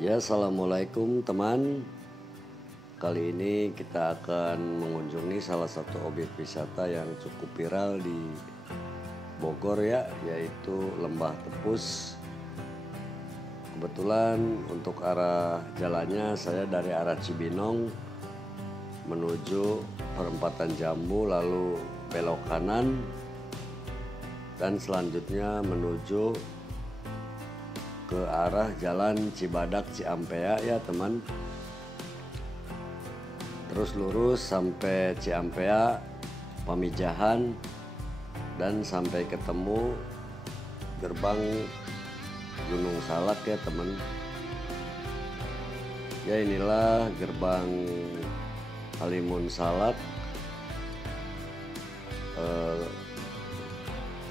Ya, assalamualaikum teman. Kali ini kita akan mengunjungi salah satu objek wisata yang cukup viral di Bogor ya, yaitu Lembah Tepus. Kebetulan untuk arah jalannya saya dari arah Cibinong menuju perempatan Jambu, lalu belok kanan dan selanjutnya menuju ke arah Jalan Cibadak Ciampea ya teman. Terus lurus sampai Ciampea, Pamijahan, dan sampai ketemu gerbang Gunung Salak ya teman. Ya, inilah gerbang Halimun Salak.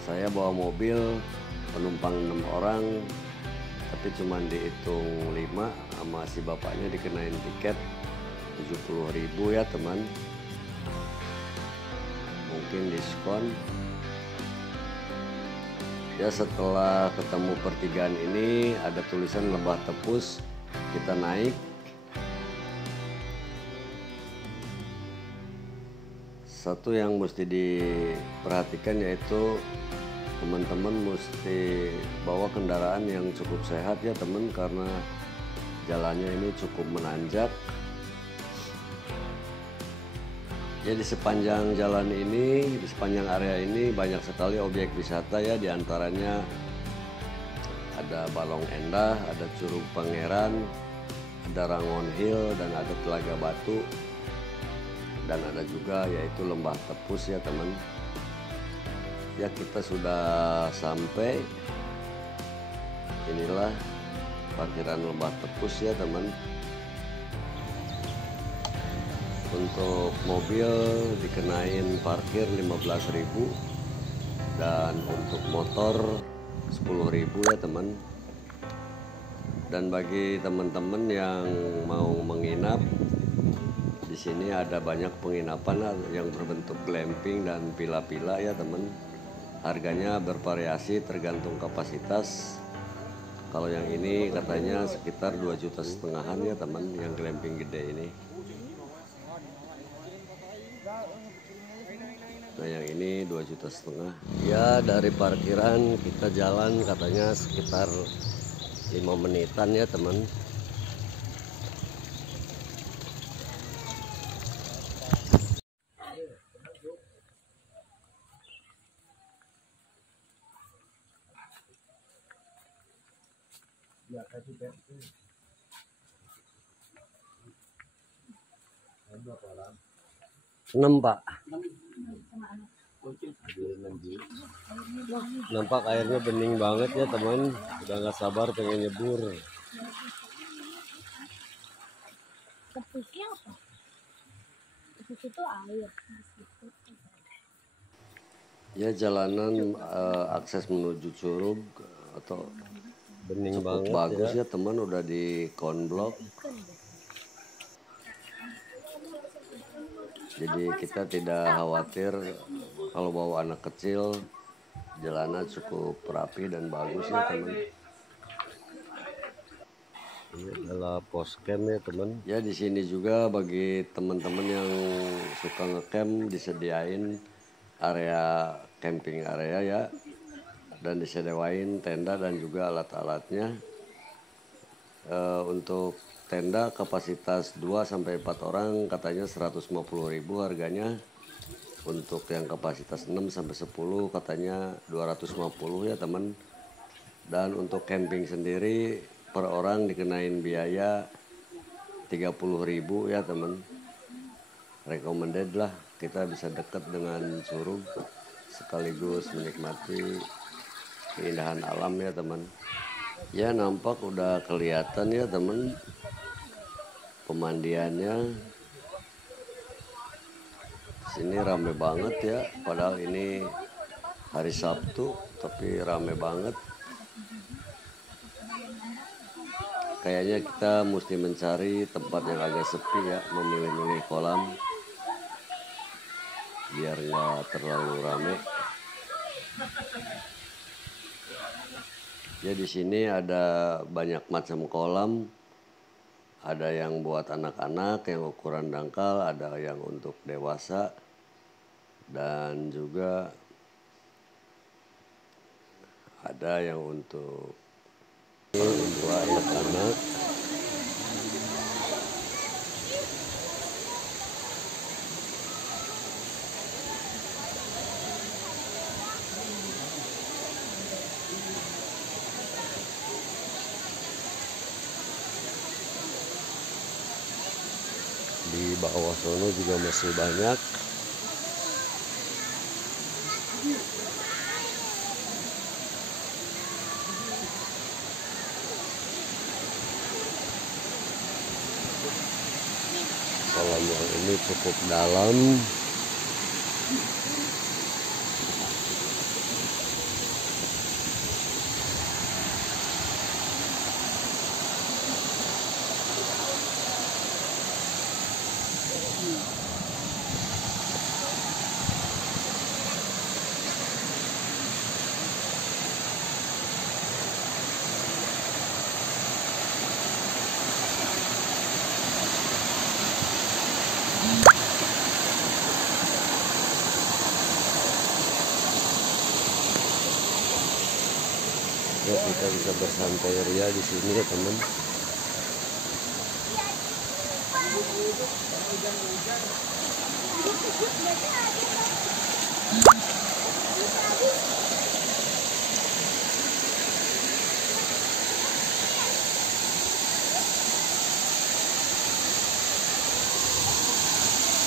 Saya bawa mobil penumpang 6 orang, tapi cuma dihitung 5, sama si bapaknya dikenain tiket 70.000 ya teman. Mungkin diskon. Ya, setelah ketemu pertigaan ini ada tulisan Lembah Tepus, kita naik. Satu yang mesti diperhatikan yaitu teman-teman mesti bawa kendaraan yang cukup sehat ya teman, karena jalannya ini cukup menanjak. Ya, di sepanjang jalan ini, di sepanjang area ini banyak sekali objek wisata ya, diantaranya ada Balong Endah, ada Curug Pangeran, ada Rangon Hill, dan ada Telaga Batu, dan ada juga yaitu Lembah Tepus ya teman. Ya, kita sudah sampai. Inilah parkiran Lembah Tepus ya teman. Untuk mobil dikenain parkir 15.000 dan untuk motor 10.000 ya teman. Dan bagi teman-teman yang mau menginap di sini ada banyak penginapan yang berbentuk glamping dan villa-villa ya teman. Harganya bervariasi tergantung kapasitas. Kalau yang ini katanya sekitar 2,5 juta ya teman, yang glamping gede ini. Nah, yang ini 2,5 juta. Ya, dari parkiran kita jalan katanya sekitar 5 menitan ya teman. Enam pak. Nampak airnya bening banget ya teman. Udah nggak sabar pengen nyebur. Tepusnya apa? Tepus itu air. Ya, jalanan akses menuju Curug atau Bening cukup banget bagus ya. ya teman, udah di konblok. Jadi kita tidak khawatir kalau bawa anak kecil. Jalanan cukup rapi dan bagus ya teman. Ini adalah pos camp ya teman. Ya, di sini juga bagi teman-teman yang suka ngecamp disediain area camping area ya, dan disediain tenda dan juga alat-alatnya. Untuk tenda kapasitas 2-4 orang katanya 150.000 harganya. Untuk yang kapasitas 6-10 katanya 250 ya teman. Dan untuk camping sendiri per orang dikenain biaya 30.000 ya teman. Recommended lah, kita bisa dekat dengan Curug sekaligus menikmati keindahan alam ya teman. Ya, nampak udah kelihatan ya teman pemandiannya. Sini rame banget ya, padahal ini hari Sabtu tapi rame banget. Kayaknya kita mesti mencari tempat yang agak sepi ya, memilih-milih kolam biar nggak terlalu rame. Ya, di sini ada banyak macam kolam Ada yang buat anak-anak yang ukuran dangkal, ada yang untuk dewasa, dan juga ada yang untuk anak-anak. Di bawah sono juga masih banyak. Kolam yang ini cukup dalam. Ya, kita bisa bersantai ria di sini ya teman.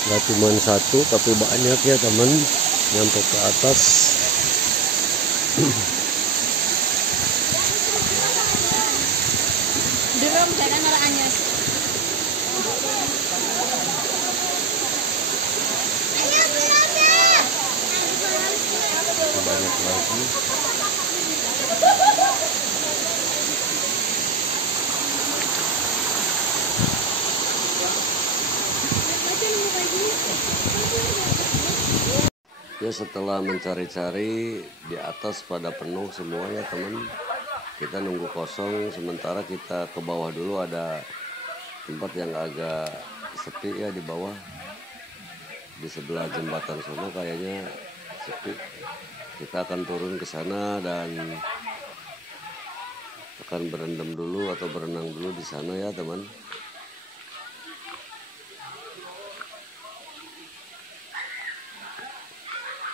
Gak cuma satu tapi banyak ya teman, nyampe ke atas. Drum saya naraannya. Banyak lagi. Ya, setelah mencari-cari di atas pada penuh semua ya teman, kita nunggu kosong sementara kita ke bawah dulu. Ada tempat yang agak sepi ya di bawah, di sebelah jembatan sono kayaknya sepi. Kita akan turun ke sana dan akan berendam dulu atau berenang dulu di sana ya teman.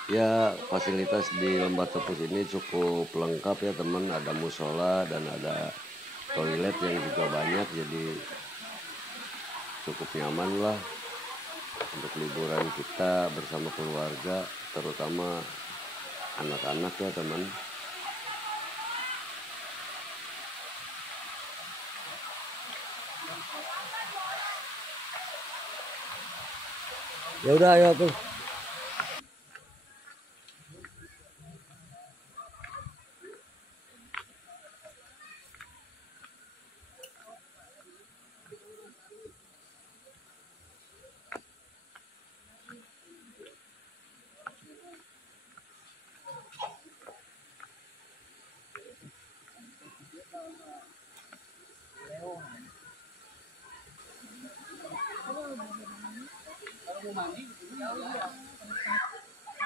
Ya, fasilitas di Lembah Tepus ini cukup lengkap ya teman. Ada musola dan ada toilet yang juga banyak, jadi cukup nyaman lah untuk liburan kita bersama keluarga, terutama anak-anak ya teman. Ya udah, ayo tuh.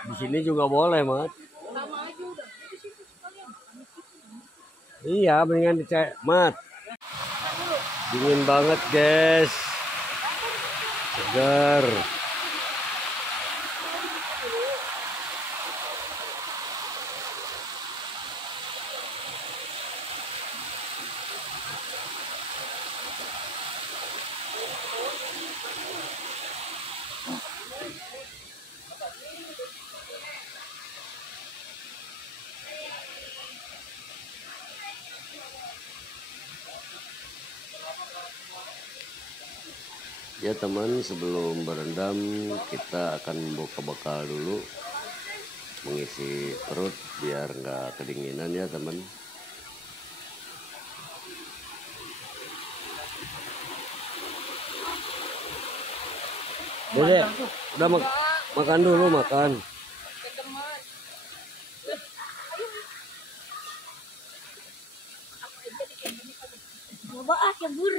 Di sini juga boleh, Mat. Iya, mendingan dicek, Mat. Dingin banget, guys. Segar. Ya teman, sebelum berendam kita akan membuka bekal dulu, mengisi perut biar nggak kedinginan ya teman. Dede, udah makan dulu, makan. Coba ah kabur.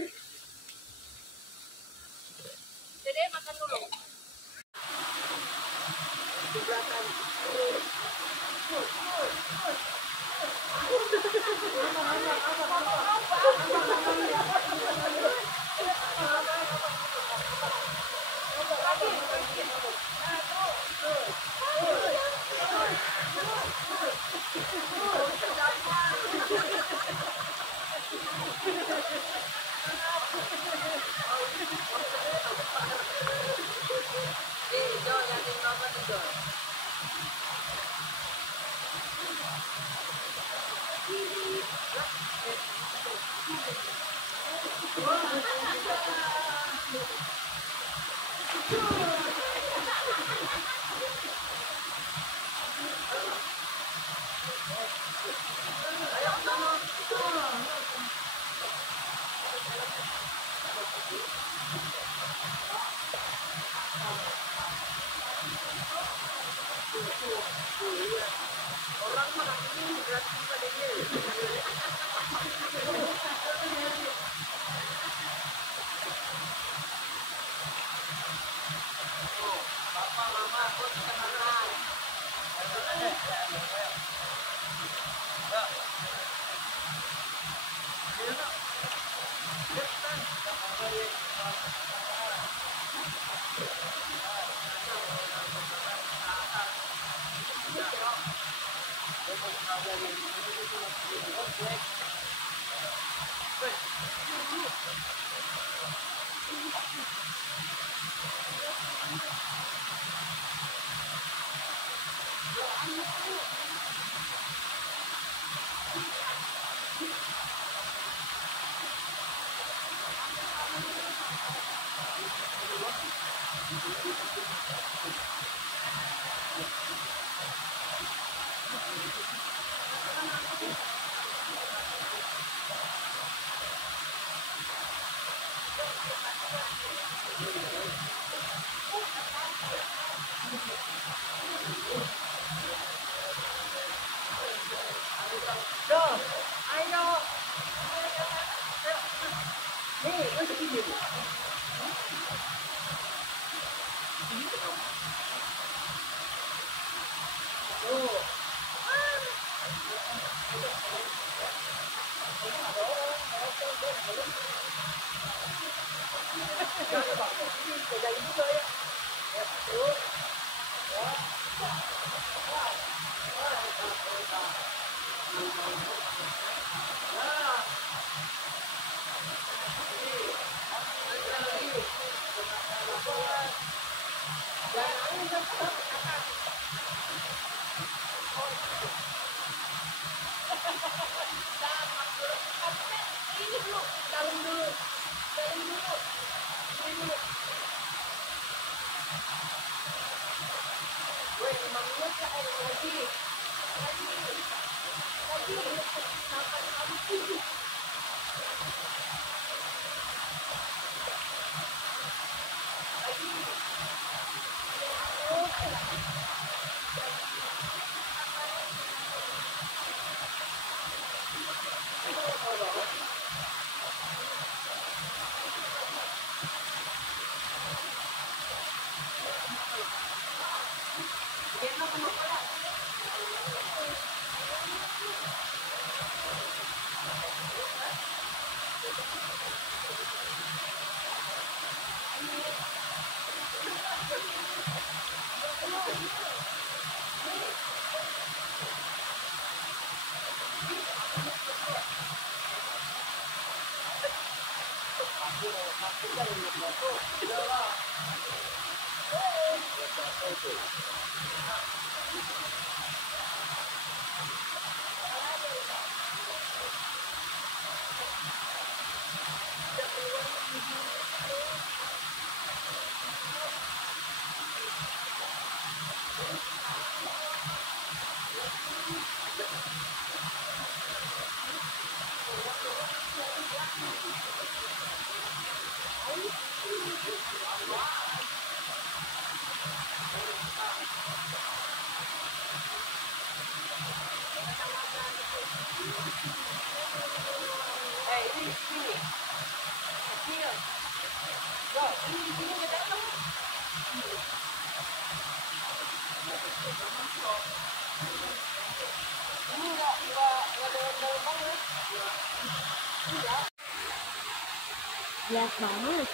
Jelas banget.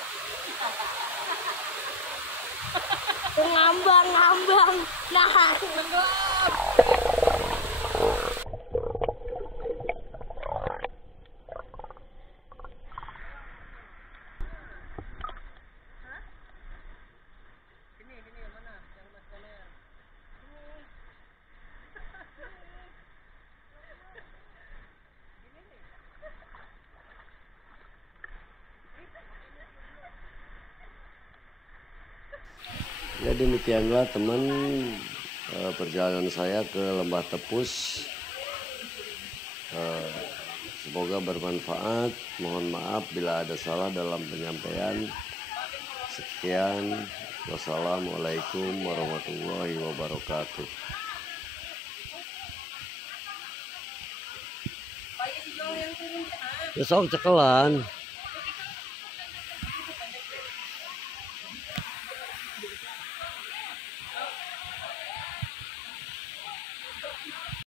Ngambang. Nah, Ya demikianlah teman perjalanan saya ke Lembah Tepus. Semoga bermanfaat. Mohon maaf bila ada salah dalam penyampaian. Sekian. Wassalamualaikum warahmatullahi wabarakatuh. Besok cekelan.